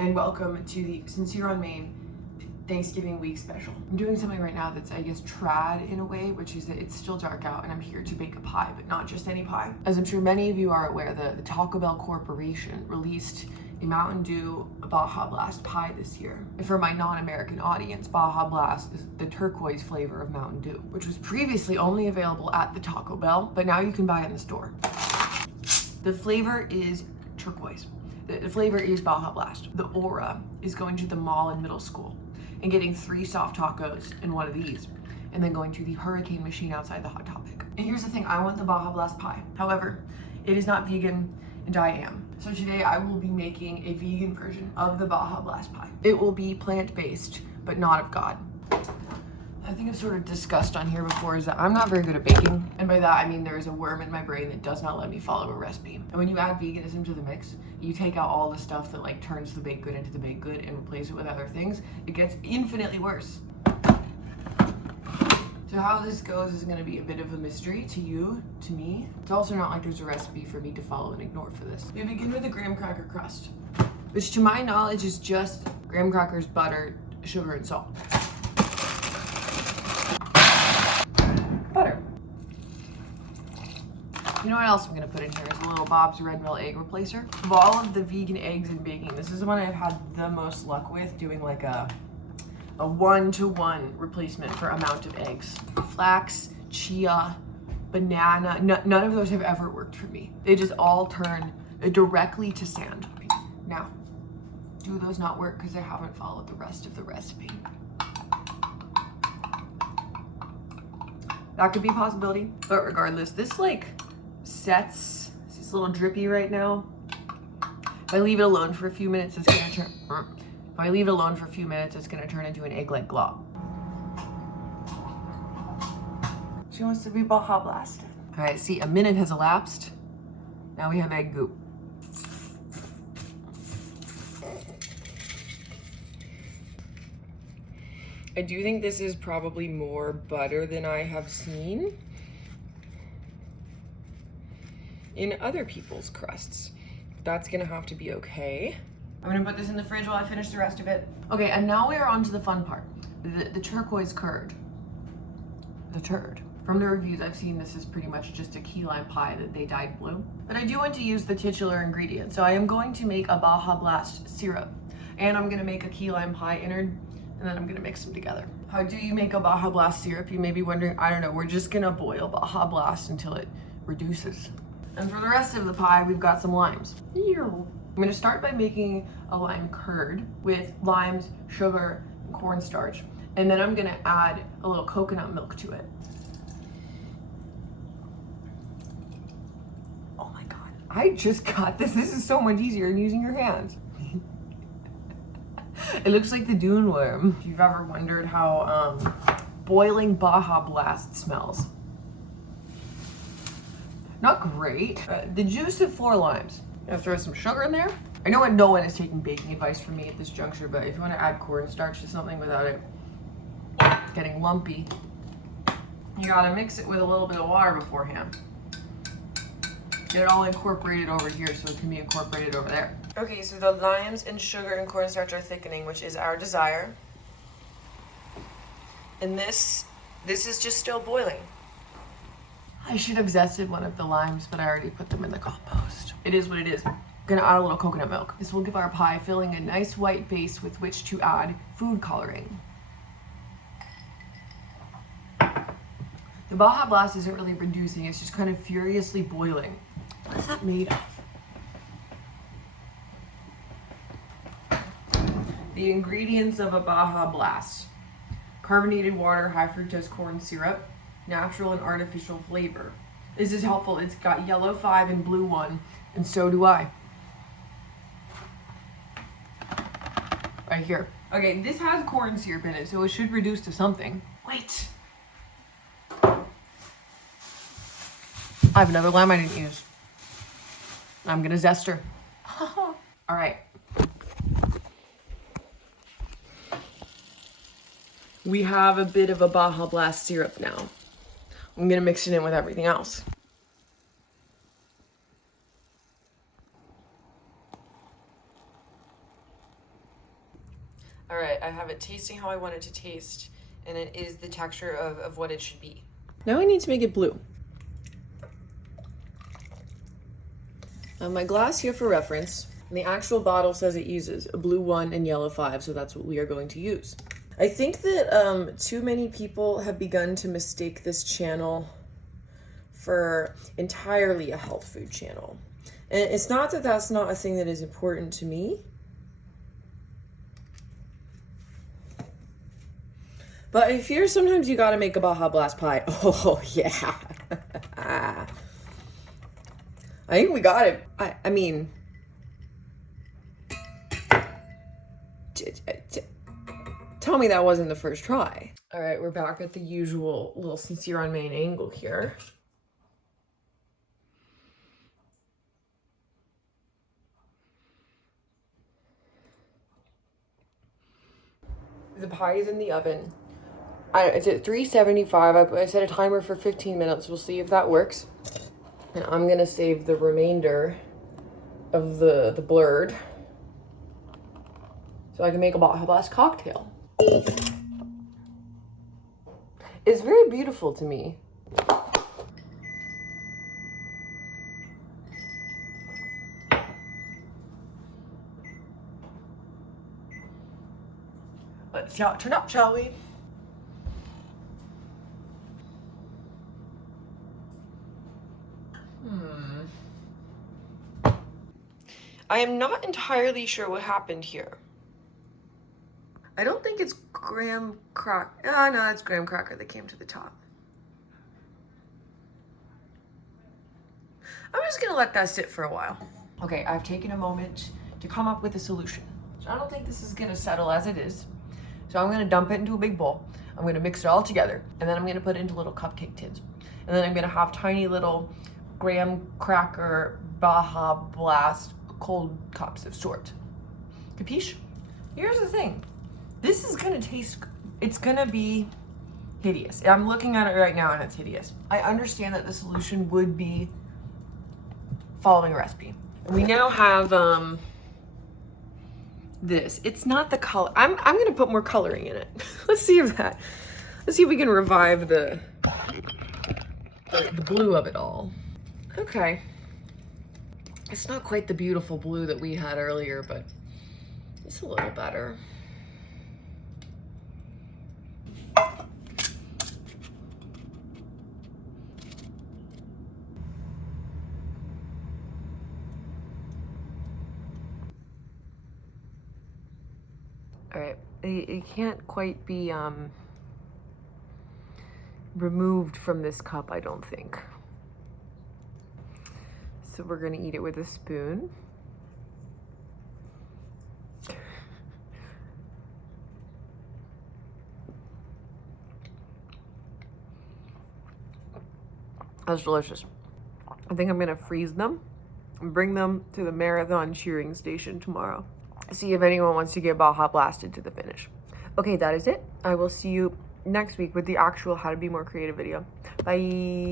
and welcome to the Sincere on Main Thanksgiving week special. I'm doing something right now that's, I guess, trad in a way, which is that it's still dark out and I'm here to bake a pie, but not just any pie. As I'm sure many of you are aware, the Taco Bell Corporation released a Mountain Dew Baja Blast pie this year. And for my non-American audience, Baja Blast is the turquoise flavor of Mountain Dew, which was previously only available at the Taco Bell, but now you can buy it in the store. The flavor is turquoise. The flavor is Baja Blast. The aura is going to the mall in middle school and getting 3 soft tacos and one of these, and then going to the hurricane machine outside the Hot Topic. And here's the thing, I want the Baja Blast pie. However, it is not vegan, and I am. So today I will be making a vegan version of the Baja Blast pie. It will be plant-based, but not of God. I think I've sort of discussed on here before is that I'm not very good at baking. And by that, I mean there is a worm in my brain that does not let me follow a recipe. And when you add veganism to the mix, you take out all the stuff that like turns the baked good into the baked good and replace it with other things, it gets infinitely worse. So how this goes is gonna be a bit of a mystery to you, to me. It's also not like there's a recipe for me to follow and ignore for this. We begin with a graham cracker crust, which to my knowledge is just graham crackers, butter, sugar, and salt. Butter. You know what else I'm gonna put in here is a little Bob's Red Mill egg replacer. Of all of the vegan eggs in baking, this is the one I've had the most luck with, doing like a 1-to-1 replacement for amount of eggs. Flax, chia, banana, none of those have ever worked for me. They just all turn directly to sand. Now, do those not work because I haven't followed the rest of the recipe? That could be a possibility, but regardless, this like sets, it's a little drippy right now. If I leave it alone for a few minutes, it's gonna turn, if I leave it alone for a few minutes, it's gonna turn into an egg-like glob. She wants to be Baja Blasted. All right, see, a minute has elapsed. Now we have egg goop. I do think this is probably more butter than I have seen in other people's crusts. That's gonna have to be okay. I'm gonna put this in the fridge while I finish the rest of it. Okay, and now we are on to the fun part, the turquoise curd. The turd. From the reviews I've seen, this is pretty much just a key lime pie that they dyed blue. But I do want to use the titular ingredient, so I am going to make a Baja Blast syrup, and I'm gonna make a key lime pie innard, and then I'm gonna mix them together. How do you make a Baja Blast syrup? You may be wondering. I don't know, we're just gonna boil Baja Blast until it reduces. And for the rest of the pie, we've got some limes. I'm gonna start by making a lime curd with limes, sugar, and cornstarch. And then I'm gonna add a little coconut milk to it. Oh my God, I just got this. This is so much easier than using your hands. It looks like the dune worm. If you've ever wondered how boiling Baja Blast smells. Not great. The juice of 4 limes. I'm gonna throw some sugar in there. I know no one is taking baking advice from me at this juncture, but if you want to add cornstarch to something without it getting lumpy, you gotta mix it with a little bit of water beforehand. Get it all incorporated over here so it can be incorporated over there. Okay, so the limes and sugar and cornstarch are thickening, which is our desire. And this is just still boiling. I should have zested one of the limes, but I already put them in the compost. It is what it is. I'm gonna add a little coconut milk. This will give our pie filling a nice white base with which to add food coloring. The Baja Blast isn't really reducing, it's just kind of furiously boiling. What is that made of? The ingredients of a Baja Blast: carbonated water, high fructose corn syrup, natural and artificial flavor. This is helpful. It's got yellow 5 and blue 1, and so do I. Right here. Okay, this has corn syrup in it, so it should reduce to something. Wait. I have another lime I didn't use. I'm gonna zest her. All right. We have a bit of a Baja Blast syrup now. I'm gonna mix it in with everything else. All right, I have it tasting how I want it to taste, and it is the texture of what it should be. Now I need to make it blue. My glass here for reference, and the actual bottle says it uses a blue 1 and yellow 5, so that's what we are going to use. I think that too many people have begun to mistake this channel for entirely a health food channel. And it's not that that's not a thing that is important to me, but I fear sometimes you gotta make a Baja Blast pie. Oh, yeah. I think we got it. I mean, tell me that wasn't the first try. All right, we're back at the usual little sincere on main angle here. The pie is in the oven. It's at 375. I set a timer for 15 minutes. We'll see if that works. And I'm gonna save the remainder of the blurred so I can make a Baja Blast cocktail. It's very beautiful to me. Let's see how it turned out, shall we? I am not entirely sure what happened here. I don't think it's graham cracker. Ah, no, it's graham cracker that came to the top. I'm just gonna let that sit for a while. Okay, I've taken a moment to come up with a solution. So I don't think this is gonna settle as it is. So I'm gonna dump it into a big bowl. I'm gonna mix it all together, and then I'm gonna put it into little cupcake tins. And then I'm gonna have tiny little graham cracker Baja Blast cold cups of sort. Capiche? Here's the thing. This is gonna taste, it's gonna be hideous. I'm looking at it right now and it's hideous. I understand that the solution would be following a recipe. And we now have this. It's not the color. I'm gonna put more coloring in it. Let's see if we can revive the blue of it all. Okay. It's not quite the beautiful blue that we had earlier, but it's a little better. All right, it can't quite be removed from this cup, I don't think. So we're gonna eat it with a spoon. That's delicious. I think I'm gonna freeze them and bring them to the marathon cheering station tomorrow. See if anyone wants to get Baja Blasted to the finish. Okay, that is it. I will see you next week with the actual How to Be More Creative video. Bye.